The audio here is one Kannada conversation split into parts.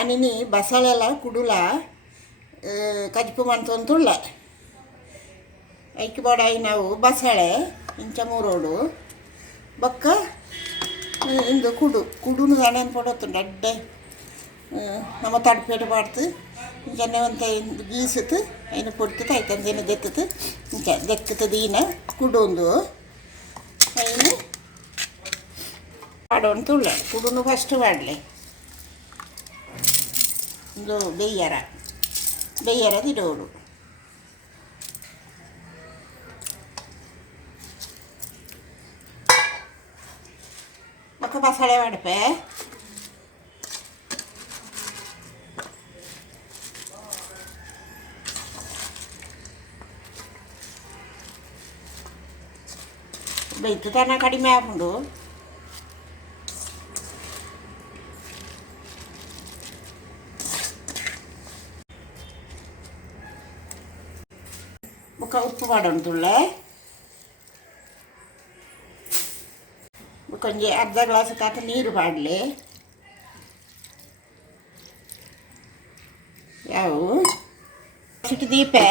ನಾನಿನಿ ಬಸಳೆಲ್ಲ ಕುಡುಲ ಕಜ್ಪು ಮಂತೊಂದುಳ್ಳೆ ಐಕಿ ಬೋಡಾಯಿ ನಾವು ಬಸಳೆ ಇಂಚ ಮೂರೋಡು ಬೊಕ್ಕ ಇಂದು ಕುಡುನು ಸಣ್ಣನ ಪೊಡೊತ್ತುಂಡು ಅಡ್ಡೆ ನಮ್ಮ ತಡ್ಪೇಟು ಪಾಡ್ತು ಇಂಚನೆ ಒಂತ ಗೀಸುತ್ತು ಐನು ಪೊಡ್ತು ಐತಂದೇನು ದೆತ್ತುತ್ತು ಇಂಚ ದೆಕ್ಕುತ್ತು ದೀನ ಕುಡೊಂದು ಐನು ಪಾಡೋಣ ತುಳ್ಳೆ ಕುಡುನು ಫಸ್ಟ್ ಪಾಡಲೆ ಒಂದು ಬೆಯ್ಯರ ಇಡೋಡು ಮಕ್ಕ ಬಸಳೆ ಮಾಡಪೆ ಬೆಯ್ತು ತನ ಕಡಿಮೆ ಹಾಕೊಂಡು ಉಪ್ಪು ಮಾಡೋಣ ತುಳ್ಳೆ ಕೊಂಚ ಅರ್ಧ ಗ್ಲಾಸ್ ತಾತ ನೀರು ಪಾಡಲಿ ಯಾವು ಸಿಟ್ಟು ದೀಪೆ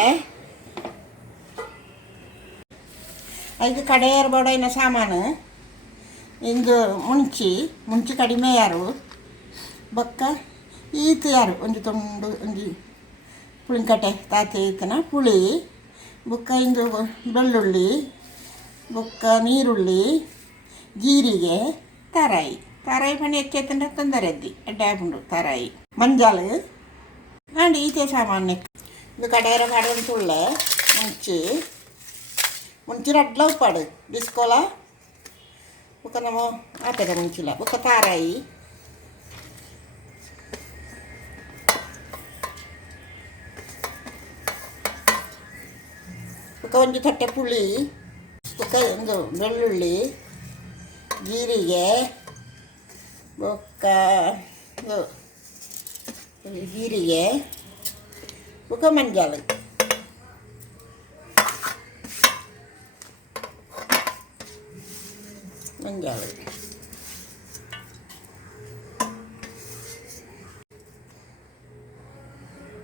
ಐದು ಕಡೆಯರ್ ಬೋಡೈನ ಸಾಮಾನು ಇಂದು ಮುಂಚಿ ಕಡಿಮೆ ಯಾರು ಬೊಕ್ಕ ಈತು ಯಾರು ಒಂದು ತೊಂಡು ಒಂದು ಪುಳಿಂಕಟೆ ತಾತೆ ಈತನ ಪುಳಿ ಬೊಕ್ಕ ಇಂದು ಬೆಳ್ಳುಳ್ಳಿ ಬೊಕ್ಕ ನೀರುಳ್ಳಿ ಜೀರಿಗೆ ತರಾಯಿ ಪಣಿ ಹೆಚ್ಚೈತಂದ್ರೆ ತೊಂದರೆ ಅಡ್ಡ ಹಾಕೊಂಡು ತರಾಯಿ ಮಂಜಾಳು ಅಂಡ್ ಈಚೆ ಸಾಮಾನ್ಯ ಇದು ಕಡೆಯರ ಮಾಡೋದು ತುಳ್ಳೆ ಮುಂಚಿ ರಡ್ಲ ಉಪ್ಪಾಡು ಡಿಸ್ಕೋಲ ಬೊಕ್ಕ ನಮ್ಮ ಆಟದ ಮುಂಚಿಲ ಬೊಕ್ಕ ತಾರಾಯಿ ಬೊಕ್ಕ ಒಂದು ತಟ್ಟೆ ಪುಳಿ ಬೊಕ್ಕ ಒಂದು ಬೆಳ್ಳುಳ್ಳಿ ಜೀರಿಗೆ ಬೊಕ್ಕ ಜೀರಿಗೆ ಬೊಕ್ಕ ಮಂಜಾಳು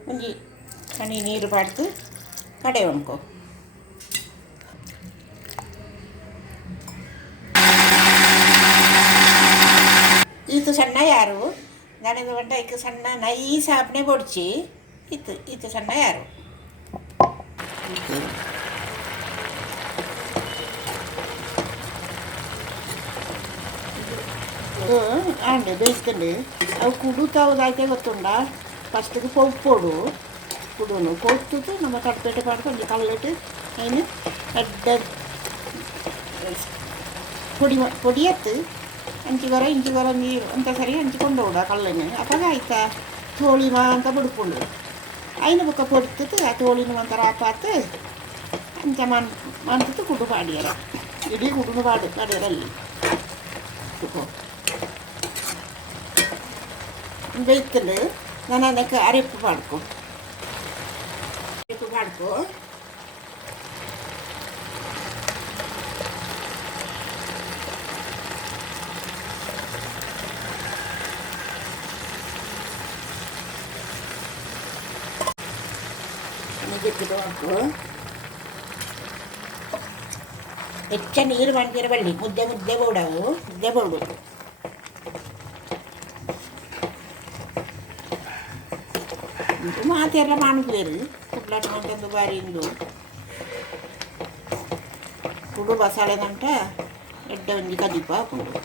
ಒಂಜಿ ಹನಿ ನೀರು ಪಾಡ್ದು ಕಡೆ ಒಣ್ಕೊ ಈತು ಸಣ್ಣ ಯಾರು ನಾನಿಂದು ಬಂಟ ಈಕ ಸಣ್ಣ ನೈಸ್ ಆಪಣೆ ಪೊಡ್ಚಿ ಈತು ಸಣ್ಣ ಯಾರು ಅಂಡೆ ಬೇಯಿಸ್ಕೊಂಡು ಅವು ಕುಡುತ್ತಾವುದಾಯ್ತೆ ಗೊತ್ತುಂಡ ಫಸ್ಟಿಗೆ ಪೊಪ್ಪೋಡು ಕುಡುನು ಕೊಟ್ಟು ನಮ್ಮ ಕಟ್ಪೇಟೆ ಪಾಡ್ದು ಒಂದು ಕಲ್ಲಿಟ್ಟು ಏನು ಅಡ್ಡ പൊടിയത്ത് 5 ಗರ ನೀರು ಅಂತ ಸರಿ ಹಂಚಿಕೊಂಡು ಹೋಡ ಕಲ್ಲನ್ನು ಅವಾಗ ಆಯ್ತಾ ತೋಳಿನ ಅಂತ ಬಿಡ್ಕೊಂಡು ಐನ ಬೊಕ್ಕ ಪೊಡ್ತತ್ತು ಆ ತೋಳಿನ ಒಂಥರ ಹಾಪಾತು ಅಂಚ ಮಂತತ್ತು ಕುಡು ಪಾಡ್ಯಾರ ಇಡೀ ಕುಡುನು ಪಾಡ್ಯಾರಲ್ಲಿ ಬೇಯ್ತಲು ನಾನು ಅದಕ್ಕೆ ಅರೆಪ್ಪು ಪಾಡ್ಕೊ ಹೆಚ್ಚ ನೀರು ಮಾಡ್ತಿರಬಳ್ಳಿ ಮುದ್ದೆ ಬೋಡವು ಮುದ್ದೆ ಬೋಡು ಮಾತೆಲ್ಲ ಮಾಡುತ್ತೇರು ಕುಡ್ಲಾಟ ಮಂಟಂದು ಬಾರಿಂದು ಕುಡು ಬಸಾಳೆ ಗಂಟ ಎಡ್ಡೆ ಒಂಜಿ ಕದೀಪ ಹಾಕೊಂಡು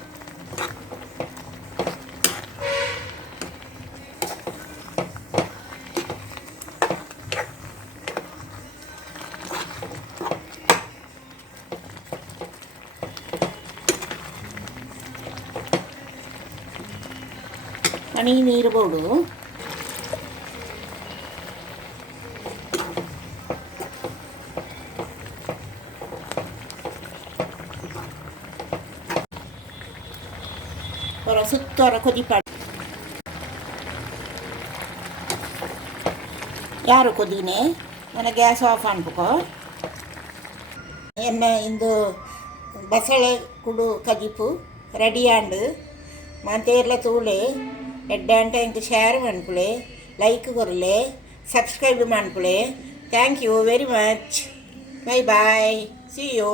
ಹನಿ ನೀರು ಬೋಡು ಸುತ್ತೋರ ಕೊದಿಪಾಡು ಯಾರು ಕೊದಿನೇ ನನ್ನ ಗ್ಯಾಸ್ ಆಫ್ ಅನ್ಬೇಕು ಎಣ್ಣೆ ಇಂದು ಬಸಳೆ ಕುಡು ಕದಿಪು ರೆಡಿ ಆಂಡು ಮಂತೇರ್ಲ ತೂಳೆ ಎಡ್ಡೆ ಇಂಕ ಶೇರ್ ಮನ್ಪುಳೆ, ಲೈಕ್ ಕೊರಲೆ, ಸಬ್ಸ್ಕ್ರೈಬ್ ಮನ್ಪುಳೆ. Thank you very much. Bye bye, see you.